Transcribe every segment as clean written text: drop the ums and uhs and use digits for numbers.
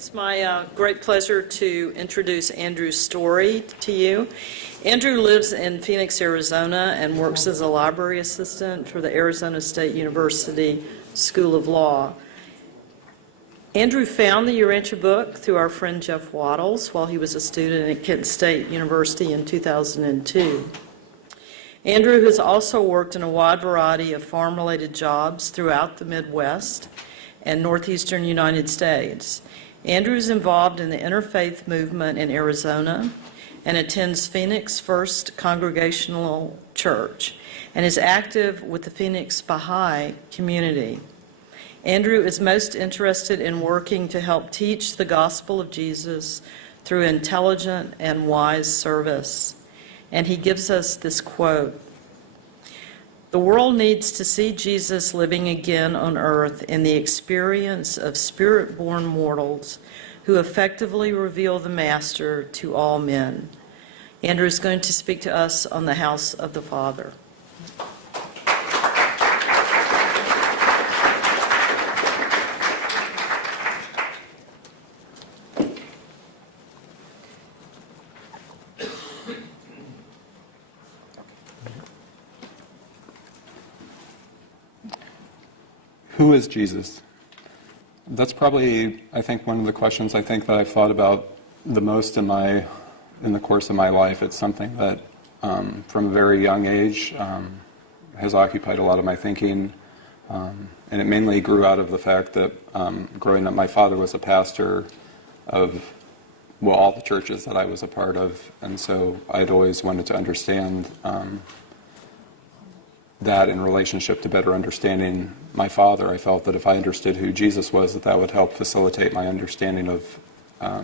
It's my great pleasure to introduce Andrew's story to you. Andrew lives in Phoenix, Arizona, and works as a library assistant for the Arizona State University School of Law. Andrew found the Urantia book through our friend Jeff Waddles while he was a student at Kent State University in 2002. Andrew has also worked in a wide variety of farm-related jobs throughout the Midwest and northeastern United States. Andrew is involved in the interfaith movement in Arizona and attends Phoenix First Congregational Church and is active with the Phoenix Baha'i Community. Andrew is most interested in working to help teach the gospel of Jesus through intelligent and wise service. And he gives us this quote: "The world needs to see Jesus living again on earth in the experience of spirit-born mortals who effectively reveal the Master to all men." Andrew is going to speak to us on the house of the Father. Who is Jesus? That's probably, I think, one of the questions I think that I've thought about the most in the course of my life. It's something that, from a very young age, has occupied a lot of my thinking, and it mainly grew out of the fact that, growing up, my father was a pastor of, well, all the churches that I was a part of, and so I'd always wanted to understand that in relationship to better understanding my father. I felt that if I understood who Jesus was, that would help facilitate my understanding of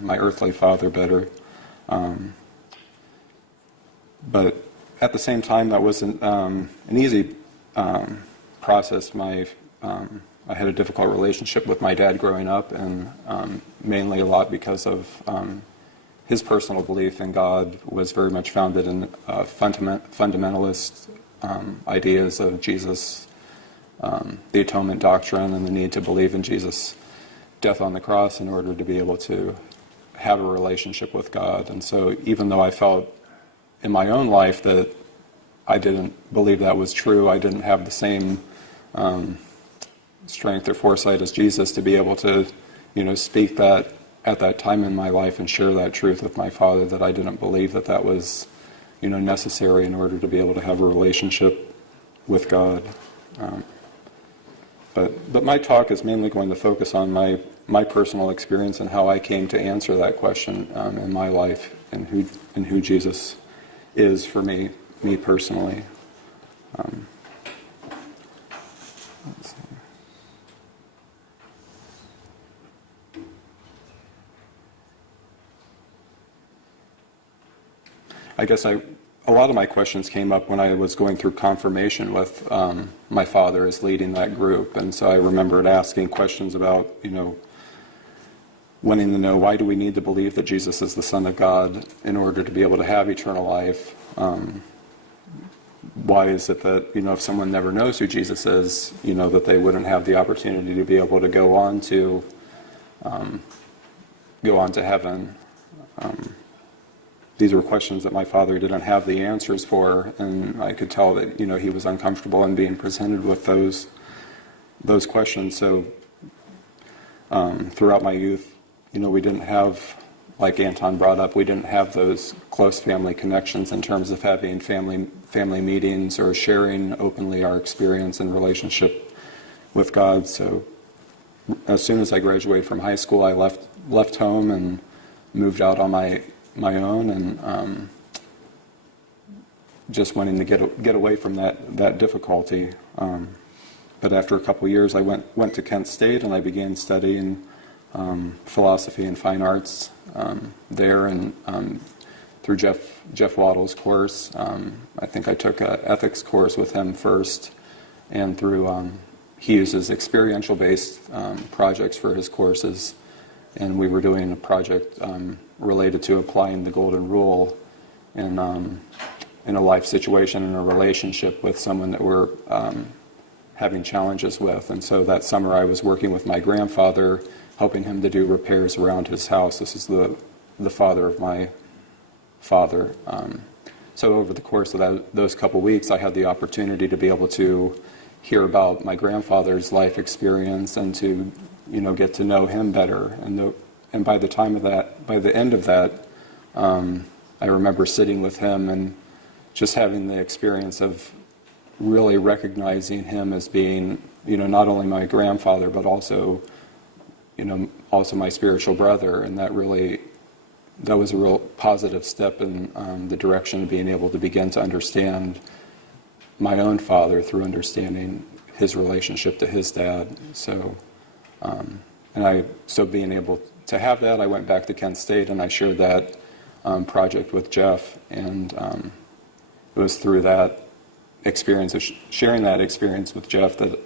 my earthly father better. But at the same time, that wasn't an easy process. I had a difficult relationship with my dad growing up, and mainly a lot because of his personal belief in God was very much founded in fundamentalist ideas of Jesus, the atonement doctrine, and the need to believe in Jesus' death on the cross in order to be able to have a relationship with God. And so even though I felt in my own life that I didn't believe that was true, I didn't have the same strength or foresight as Jesus to be able to, speak that at that time in my life and share that truth with my father, that I didn't believe that was necessary in order to be able to have a relationship with God. But my talk is mainly going to focus on my personal experience and how I came to answer that question in my life, and who Jesus is for me personally. Let's see. I guess a lot of my questions came up when I was going through confirmation with my father as leading that group, and so I remembered asking questions about, wanting to know, why do we need to believe that Jesus is the Son of God in order to be able to have eternal life? Why is it that, if someone never knows who Jesus is, that they wouldn't have the opportunity to be able to go on to heaven? These were questions that my father didn't have the answers for, and I could tell that he was uncomfortable in being presented with those questions. So throughout my youth, we didn't have, like Anton brought up, we didn't have those close family connections in terms of having family meetings or sharing openly our experience and relationship with God. So as soon as I graduated from high school, I left home and moved out on my own, and just wanting to get away from that difficulty. But after a couple of years, I went to Kent State, and I began studying philosophy and fine arts there, and through Jeff Waddles' course. I think I took an ethics course with him first, and through he uses experiential-based projects for his courses, and we were doing a project related to applying the golden rule in a life situation, in a relationship with someone that we're having challenges with. And so that summer I was working with my grandfather helping him to do repairs around his house. This is the father of my father. So over the course of those couple weeks, I had the opportunity to be able to hear about my grandfather's life experience and to, get to know him better. And by the end of that, I remember sitting with him and just having the experience of really recognizing him as being, not only my grandfather, but also, also my spiritual brother. And that was a real positive step in the direction of being able to begin to understand my own father through understanding his relationship to his dad. So, being able to have that, I went back to Kent State and I shared that project with Jeff, and it was through that experience of sharing that experience with Jeff that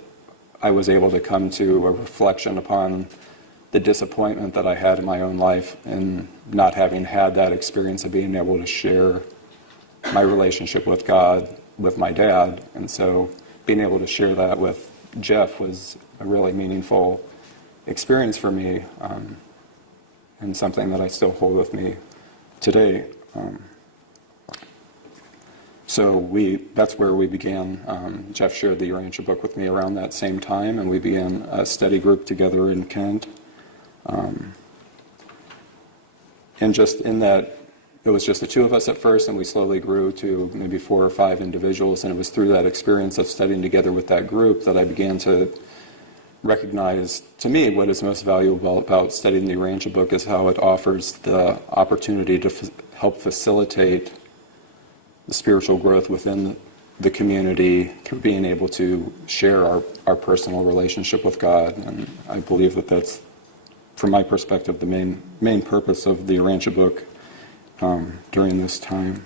I was able to come to a reflection upon the disappointment that I had in my own life and not having had that experience of being able to share my relationship with God with my dad. And so being able to share that with Jeff was a really meaningful experience for me, and something that I still hold with me today. That's where we began. Jeff shared the Urantia book with me around that same time, and we began a study group together in Kent. And just in that, it was just the two of us at first, and we slowly grew to maybe 4 or 5 individuals. And it was through that experience of studying together with that group that I began to recognize, to me, what is most valuable about studying the Urantia book is how it offers the opportunity to help facilitate the spiritual growth within the community through being able to share our personal relationship with God. And I believe that that's, from my perspective, the main purpose of the Urantia book during this time.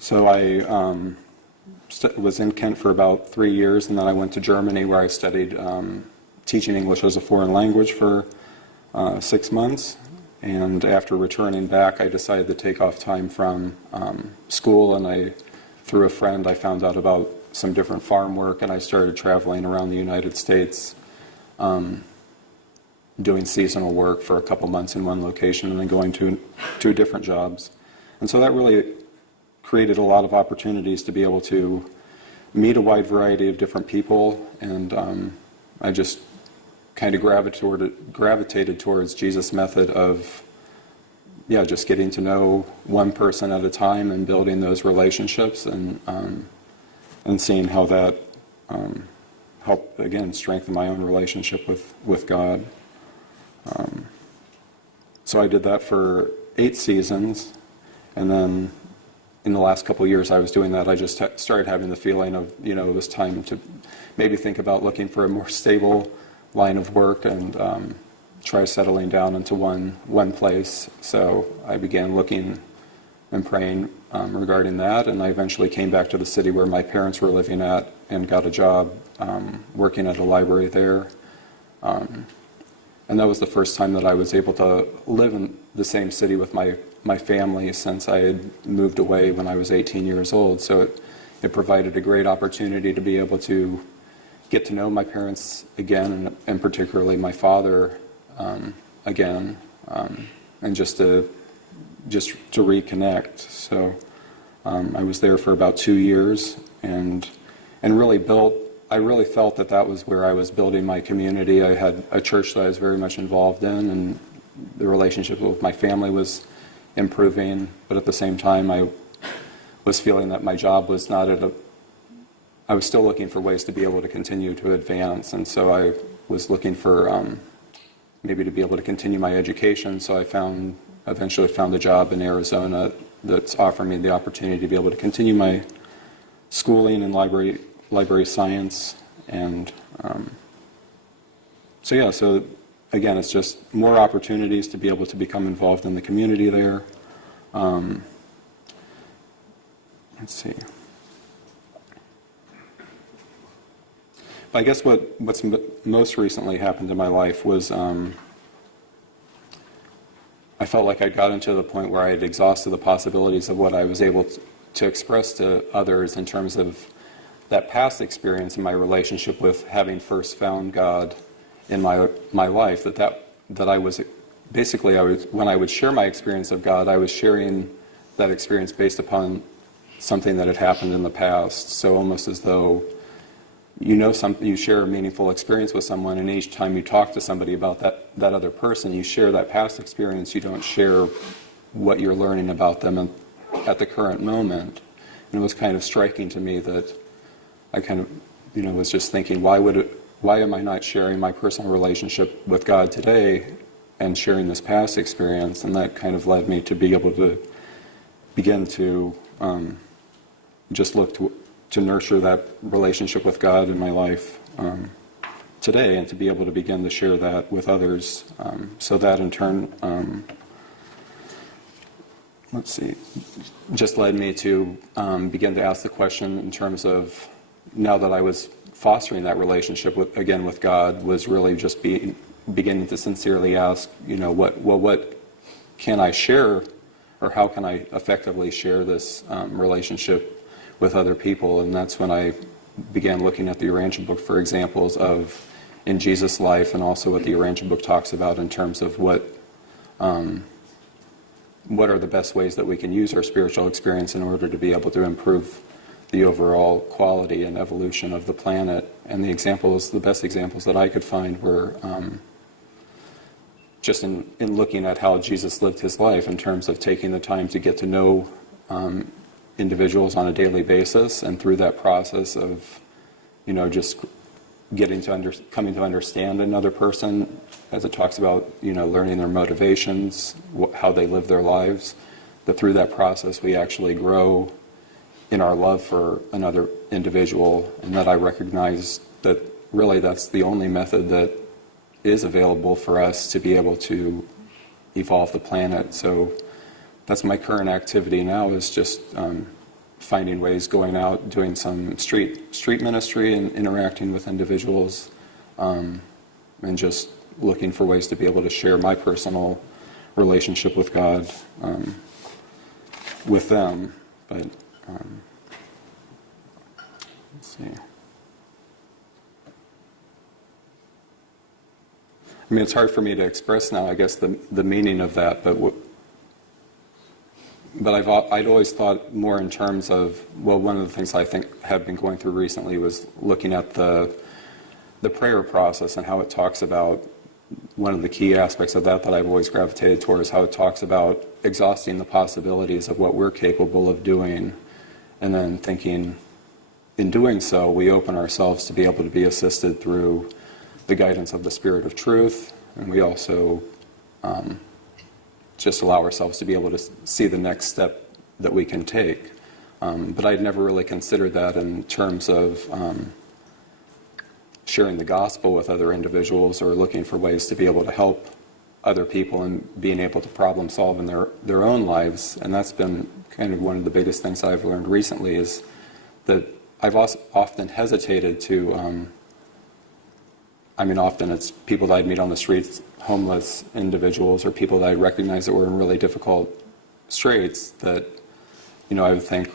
So I was in Kent for about 3 years, and then I went to Germany where I studied teaching English as a foreign language for 6 months. And after returning back, I decided to take off time from school, and through a friend, I found out about some different farm work, and I started traveling around the United States doing seasonal work for a couple months in one location and then going to different jobs. And so that really created a lot of opportunities to be able to meet a wide variety of different people, and I just kind of gravitated towards Jesus' method of just getting to know one person at a time and building those relationships, and seeing how that helped, again, strengthen my own relationship with God. So I did that for 8 seasons, and then in the last couple of years I was doing that, I just started having the feeling of, it was time to maybe think about looking for a more stable line of work and try settling down into one place. So I began looking and praying regarding that, and I eventually came back to the city where my parents were living at and got a job working at a library there. And that was the first time that I was able to live in the same city with my family since I had moved away when I was 18 years old. So it provided a great opportunity to be able to get to know my parents again, and particularly my father again, and just to reconnect. So I was there for about 2 years, and I really felt that was where I was building my community. I had a church that I was very much involved in, and the relationship with my family was improving, but at the same time I was feeling that my job was not I was still looking for ways to be able to continue to advance, and so I was looking for maybe to be able to continue my education. So I eventually found a job in Arizona that's offering me the opportunity to be able to continue my schooling in library science, and so again, it's just more opportunities to be able to become involved in the community there. Let's see. I guess what's most recently happened in my life was I felt like I got into the point where I had exhausted the possibilities of what I was able to express to others in terms of that past experience in my relationship with having first found God in my life, that I was basically, when I would share my experience of God, I was sharing that experience based upon something that had happened in the past. So almost as though you share a meaningful experience with someone, and each time you talk to somebody about that other person, you share that past experience. You don't share what you're learning about them at the current moment. And it was kind of striking to me that I kind of, was just thinking, why am I not sharing my personal relationship with God today and sharing this past experience? And that kind of led me to be able to begin to just look to nurture that relationship with God in my life today, and to be able to begin to share that with others. So that in turn, just led me to begin to ask the question in terms of, now that I was fostering that relationship with God, was really just beginning to sincerely ask, what can I share, or how can I effectively share this relationship with other people? And that's when I began looking at the Urantia book for examples of in Jesus' life, and also what the Urantia book talks about in terms of what are the best ways that we can use our spiritual experience in order to be able to improve the overall quality and evolution of the planet. And the best examples that I could find were just in looking at how Jesus lived his life, in terms of taking the time to get to know individuals on a daily basis, and through that process of, just coming to understand another person, as it talks about, learning their motivations, how they live their lives, that through that process we actually grow in our love for another individual, and that I recognize that really that's the only method that is available for us to be able to evolve the planet. So that's my current activity now, is just finding ways, going out, doing some street ministry and interacting with individuals, and just looking for ways to be able to share my personal relationship with God with them. But let's see. I mean, it's hard for me to express now, I guess, the meaning of that, but I'd always thought more in terms of, one of the things I think have been going through recently was looking at the prayer process, and how it talks about, one of the key aspects of that I've always gravitated towards, how it talks about exhausting the possibilities of what we're capable of doing, and then thinking, in doing so, we open ourselves to be able to be assisted through the guidance of the Spirit of Truth, and we also just allow ourselves to be able to see the next step that we can take. But I'd never really considered that in terms of sharing the gospel with other individuals, or looking for ways to be able to help other people and being able to problem solve in their own lives. And that's been kind of one of the biggest things I've learned recently, is that I've also often hesitated to often it's people that I'd meet on the streets, homeless individuals, or people that I recognize that were in really difficult straits, that, I would think,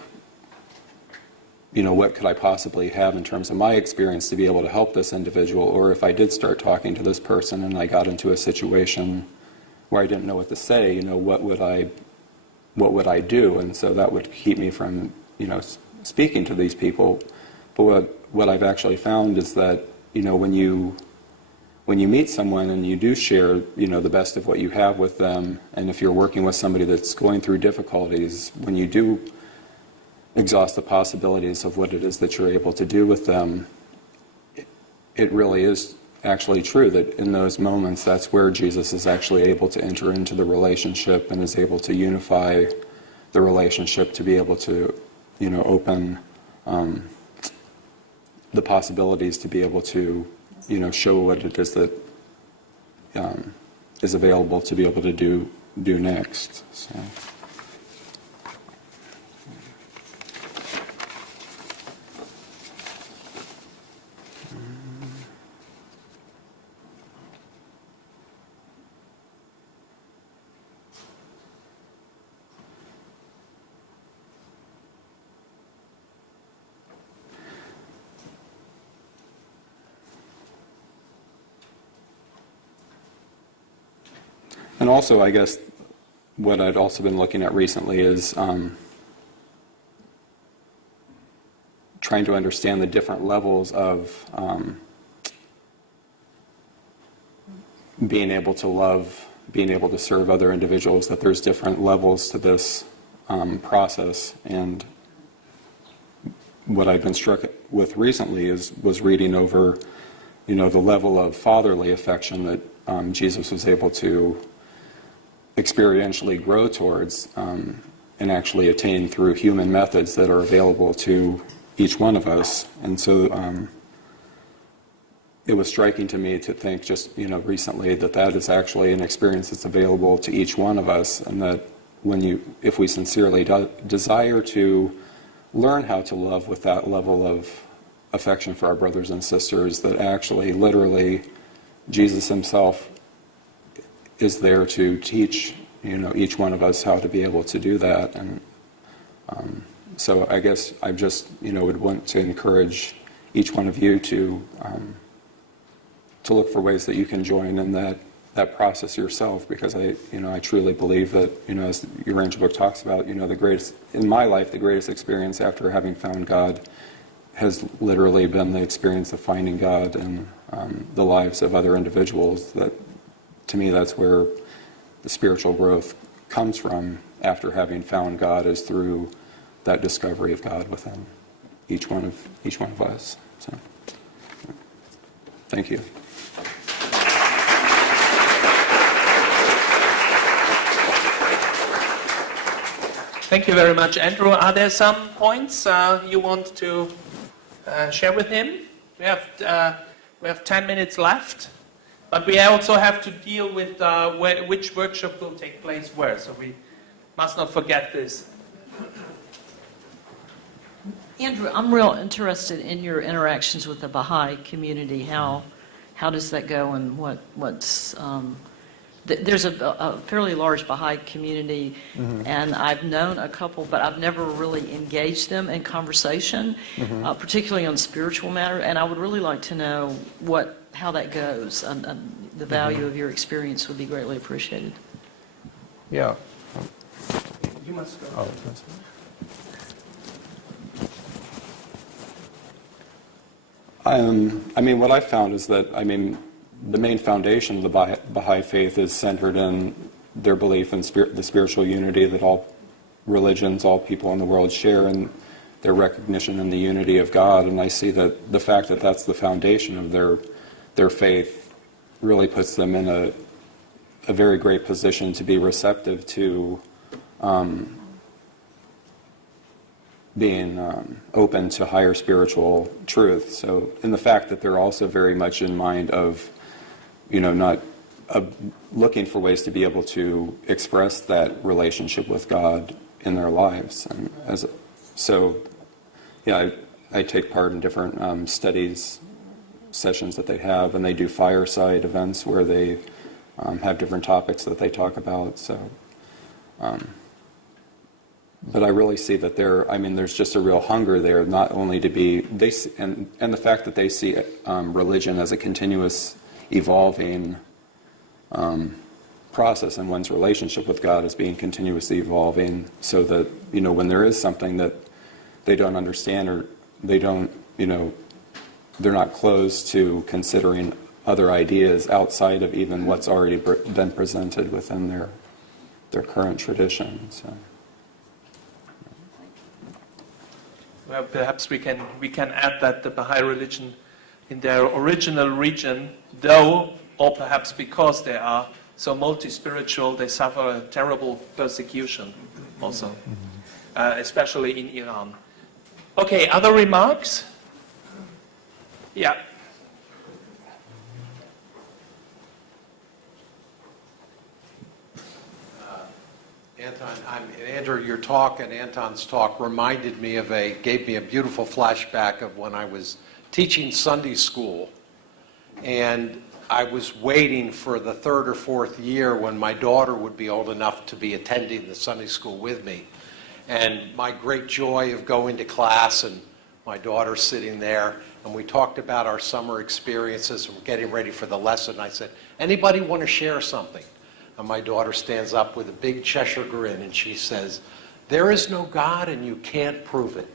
what could I possibly have in terms of my experience to be able to help this individual? Or if I did start talking to this person and I got into a situation where I didn't know what to say, what would I do? And so that would keep me from, speaking to these people. But what I've actually found is that, when you meet someone and you do share, the best of what you have with them, and if you're working with somebody that's going through difficulties, when you do exhaust the possibilities of what it is that you're able to do with them, it really is actually true that in those moments, that's where Jesus is actually able to enter into the relationship, and is able to unify the relationship, to be able to, open the possibilities to be able to, show what it is that is available to be able to do next. So. And also, I guess, what I'd also been looking at recently is trying to understand the different levels of being able to love, being able to serve other individuals, that there's different levels to this process. And what I've been struck with recently was reading over, the level of fatherly affection that Jesus was able to experientially grow towards and actually attain through human methods that are available to each one of us. And so it was striking to me to think just, recently that is actually an experience that's available to each one of us, and that if we sincerely desire to learn how to love with that level of affection for our brothers and sisters, that actually, literally, Jesus himself is there to teach, each one of us how to be able to do that. And so I guess I just, would want to encourage each one of you to look for ways that you can join in that process yourself, because I truly believe that, as the Urantia book talks about, the greatest, in my life, the greatest experience after having found God has literally been the experience of finding God in the lives of other individuals. That, to me, that's where the spiritual growth comes from after having found God, is through that discovery of God within each one of us. So, thank you. Thank you very much, Andrew. Are there some points you want to share with him? We have 10 minutes left, but we also have to deal with which workshop will take place where, so we must not forget this. Andrew, I'm real interested in your interactions with the Baha'i community. How does that go, and what's there's a fairly large Baha'i community, and I've known a couple, but I've never really engaged them in conversation, particularly on spiritual matter. And I would really like to know how that goes. And the value of your experience would be greatly appreciated. Yeah. You must go. Oh, that's what I found is that, the main foundation of the Baha'i faith is centered in their belief in the spiritual unity that all religions, all people in the world share, and their recognition in the unity of God. And I see that the fact that that's the foundation of their faith really puts them in a very great position to be receptive to being open to higher spiritual truth. So, in the fact that they're also very much in mind of, not looking for ways to be able to express that relationship with God in their lives. And I take part in different studies sessions that they have, and they do fireside events where they have different topics that they talk about. So, but I really see that there's just a real hunger there, not only to be, and the fact that they see religion as a continuous evolving process, and one's relationship with God as being continuously evolving, so that, when there is something that they don't understand, or they don't, they're not closed to considering other ideas outside of even what's already been presented within their current tradition. So. Well, perhaps we can add that the Baha'i religion, in their original region, though, or perhaps because they are so multi-spiritual, they suffer a terrible persecution also, especially in Iran. Okay, other remarks? Yeah. Andrew, your talk and Anton's talk reminded me gave me a beautiful flashback of when I was teaching Sunday school, and I was waiting for the third or fourth year when my daughter would be old enough to be attending the Sunday school with me. And my great joy of going to class and my daughter sitting there, and we talked about our summer experiences and getting ready for the lesson. I said, anybody want to share something? And my daughter stands up with a big Cheshire grin and she says, "There is no God and you can't prove it."